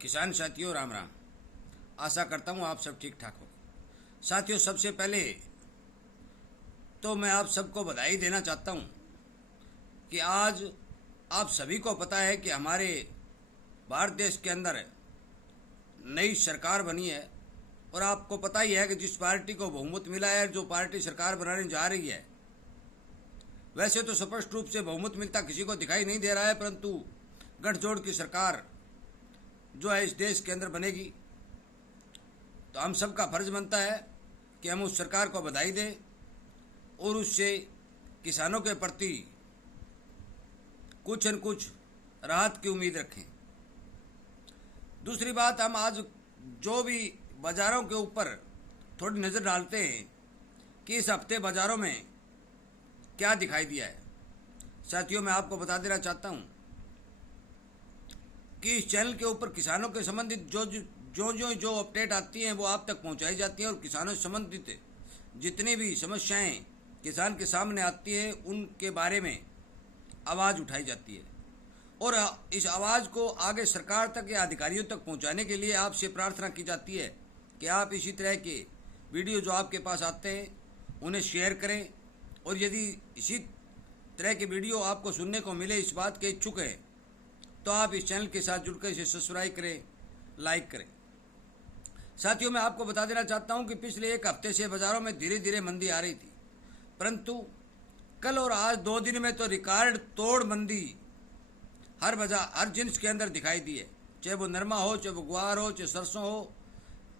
किसान साथियों, राम राम। आशा करता हूँ आप सब ठीक ठाक हो। साथियों, सबसे पहले तो मैं आप सबको बधाई देना चाहता हूँ कि आज आप सभी को पता है कि हमारे भारत देश के अंदर नई सरकार बनी है। और आपको पता ही है कि जिस पार्टी को बहुमत मिला है, जो पार्टी सरकार बनाने जा रही है, वैसे तो स्पष्ट रूप से बहुमत मिलता किसी को दिखाई नहीं दे रहा है, परंतु गठजोड़ की सरकार जो है इस देश के अंदर बनेगी। तो हम सबका फर्ज बनता है कि हम उस सरकार को बधाई दें और उससे किसानों के प्रति कुछ न कुछ राहत की उम्मीद रखें। दूसरी बात, हम आज जो भी बाज़ारों के ऊपर थोड़ी नज़र डालते हैं कि इस हफ्ते बाज़ारों में क्या दिखाई दिया है। साथियों, मैं आपको बता देना चाहता हूं कि इस चैनल के ऊपर किसानों के संबंधित जो अपडेट आती हैं वो आप तक पहुंचाई जाती हैं और किसानों से संबंधित जितनी भी समस्याएं किसान के सामने आती हैं उनके बारे में आवाज़ उठाई जाती है। और इस आवाज़ को आगे सरकार तक या अधिकारियों तक पहुंचाने के लिए आपसे प्रार्थना की जाती है कि आप इसी तरह के वीडियो जो आपके पास आते हैं उन्हें शेयर करें। और यदि इसी तरह के वीडियो आपको सुनने को मिले, इस बात के इच्छुक हैं, तो आप इस चैनल के साथ जुड़कर इसे सब्सक्राइब करें, लाइक करें। साथियों, मैं आपको बता देना चाहता हूं कि पिछले एक हफ्ते से बाज़ारों में धीरे धीरे मंदी आ रही थी, परंतु कल और आज 2 दिन में तो रिकॉर्ड तोड़ मंदी हर जिन्स के अंदर दिखाई दी है। चाहे वो नरमा हो, चाहे वो ग्वार हो, चाहे सरसों हो,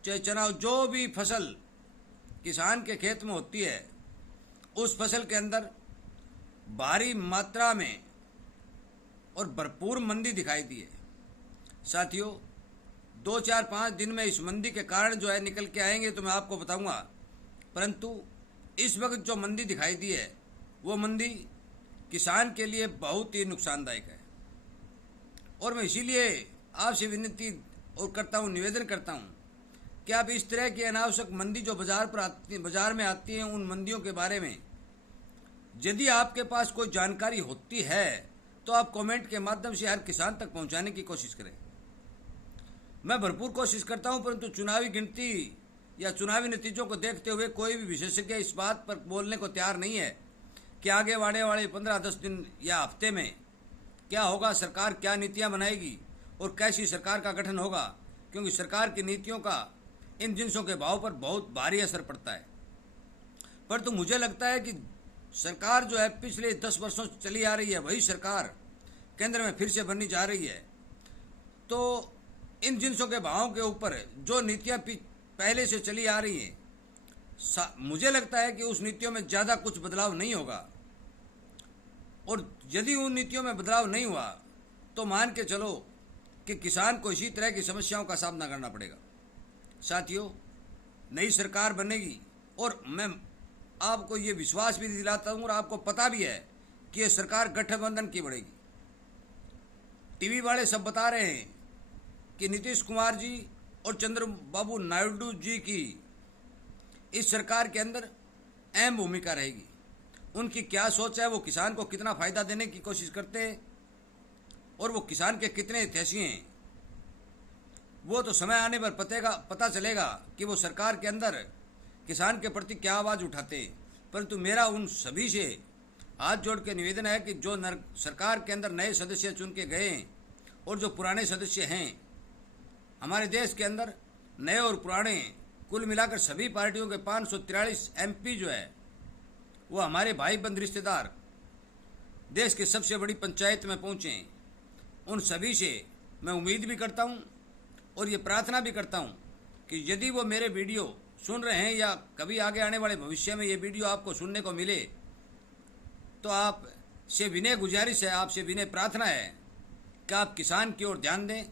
चाहे चना हो, जो भी फसल किसान के खेत में होती है उस फसल के अंदर भारी मात्रा में और भरपूर मंदी दिखाई दी है। साथियों, 2, 4, 5 दिन में इस मंदी के कारण जो है निकल के आएंगे तो मैं आपको बताऊंगा, परंतु इस वक्त जो मंदी दिखाई दी है वो मंदी किसान के लिए बहुत ही नुकसानदायक है। और मैं इसीलिए आपसे विनती और करता हूँ, निवेदन करता हूँ कि आप इस तरह की अनावश्यक मंदी जो बाजार में आती है उन मंदियों के बारे में यदि आपके पास कोई जानकारी होती है तो आप कमेंट के माध्यम से हर किसान तक पहुंचाने की कोशिश करें। मैं भरपूर कोशिश करता हूं, परंतु चुनावी गिनती या चुनावी नतीजों को देखते हुए कोई भी विशेषज्ञ इस बात पर बोलने को तैयार नहीं है कि आगे वाले 15-10 दिन या हफ्ते में क्या होगा, सरकार क्या नीतियां बनाएगी और कैसी सरकार का गठन होगा, क्योंकि सरकार की नीतियों का इन जिन्सों के भाव पर बहुत भारी असर पड़ता है। परंतु मुझे लगता है कि सरकार जो है पिछले 10 वर्षों से चली आ रही है, वही सरकार केंद्र में फिर से बननी जा रही है। तो इन जिन्सों के भावों के ऊपर जो नीतियां पहले से चली आ रही हैं, मुझे लगता है कि उस नीतियों में ज़्यादा कुछ बदलाव नहीं होगा। और यदि उन नीतियों में बदलाव नहीं हुआ तो मान के चलो कि किसान को इसी तरह की समस्याओं का सामना करना पड़ेगा। साथियों, नई सरकार बनेगी और मैं आपको ये विश्वास भी दिलाता हूँ और आपको पता भी है कि ये सरकार गठबंधन की बनेगी। टीवी वाले सब बता रहे हैं कि नीतीश कुमार जी और चंद्रबाबू नायडू जी की इस सरकार के अंदर अहम भूमिका रहेगी। उनकी क्या सोच है, वो किसान को कितना फ़ायदा देने की कोशिश करते हैं और वो किसान के कितने हितैषी हैं, वो तो समय आने पर पता चलेगा कि वो सरकार के अंदर किसान के प्रति क्या आवाज़ उठाते। परंतु मेरा उन सभी से हाथ जोड़ के निवेदन है कि जो सरकार के अंदर नए सदस्य चुन के गए हैं और जो पुराने सदस्य हैं हमारे देश के अंदर, नए और पुराने कुल मिलाकर सभी पार्टियों के 543 MP जो है वो हमारे भाई बंधु रिश्तेदार देश के सबसे बड़ी पंचायत में पहुँचे। उन सभी से मैं उम्मीद भी करता हूँ और ये प्रार्थना भी करता हूँ कि यदि वो मेरे वीडियो सुन रहे हैं या कभी आगे आने वाले भविष्य में ये वीडियो आपको सुनने को मिले, तो आपसे विनय गुजारिश है, आपसे विनय प्रार्थना है कि आप किसान की ओर ध्यान दें,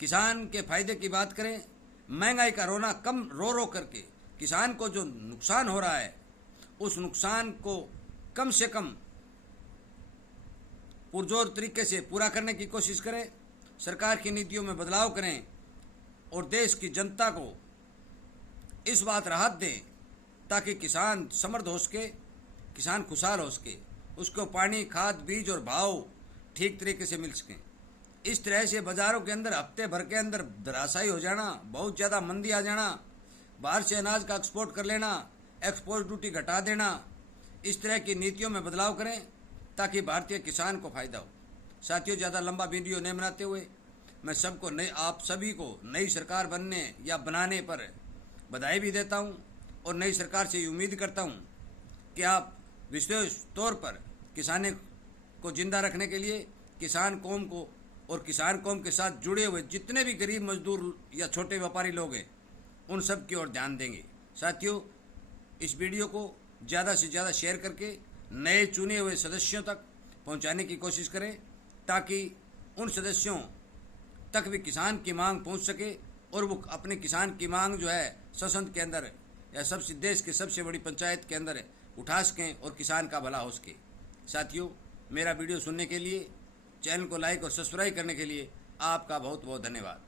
किसान के फायदे की बात करें। महंगाई का रोना कम रो करके किसान को जो नुकसान हो रहा है उस नुकसान को कम से कम पुरजोर तरीके से पूरा करने की कोशिश करें, सरकार की नीतियों में बदलाव करें और देश की जनता को इस बात राहत दें ताकि किसान समृद्ध हो सके, किसान खुशहाल हो सके, उसको पानी, खाद, बीज और भाव ठीक तरीके से मिल सकें। इस तरह से बाज़ारों के अंदर हफ्ते भर के अंदर धराशायी हो जाना, बहुत ज़्यादा मंदी आ जाना, बाहर से अनाज का एक्सपोर्ट कर लेना, एक्सपोर्ट ड्यूटी घटा देना, इस तरह की नीतियों में बदलाव करें ताकि भारतीय किसान को फ़ायदा हो। साथियों, ज़्यादा लंबा वीडियो नहीं बनाते हुए मैं सबको आप सभी को नई सरकार बनने या बनाने पर बधाई भी देता हूं और नई सरकार से उम्मीद करता हूं कि आप विशेष तौर पर किसानी को जिंदा रखने के लिए किसान कौम को और किसान कौम के साथ जुड़े हुए जितने भी गरीब मजदूर या छोटे व्यापारी लोग हैं उन सब की ओर ध्यान देंगे। साथियों, इस वीडियो को ज़्यादा से ज़्यादा शेयर करके नए चुने हुए सदस्यों तक पहुंचाने की कोशिश करें ताकि उन सदस्यों तक भी किसान की मांग पहुंच सके और वो अपने किसान की मांग जो है संसद के अंदर या सबसे देश के सबसे बड़ी पंचायत के अंदर उठा सकें और किसान का भला हो सके। साथियों, मेरा वीडियो सुनने के लिए, चैनल को लाइक और सब्सक्राइब करने के लिए आपका बहुत बहुत धन्यवाद।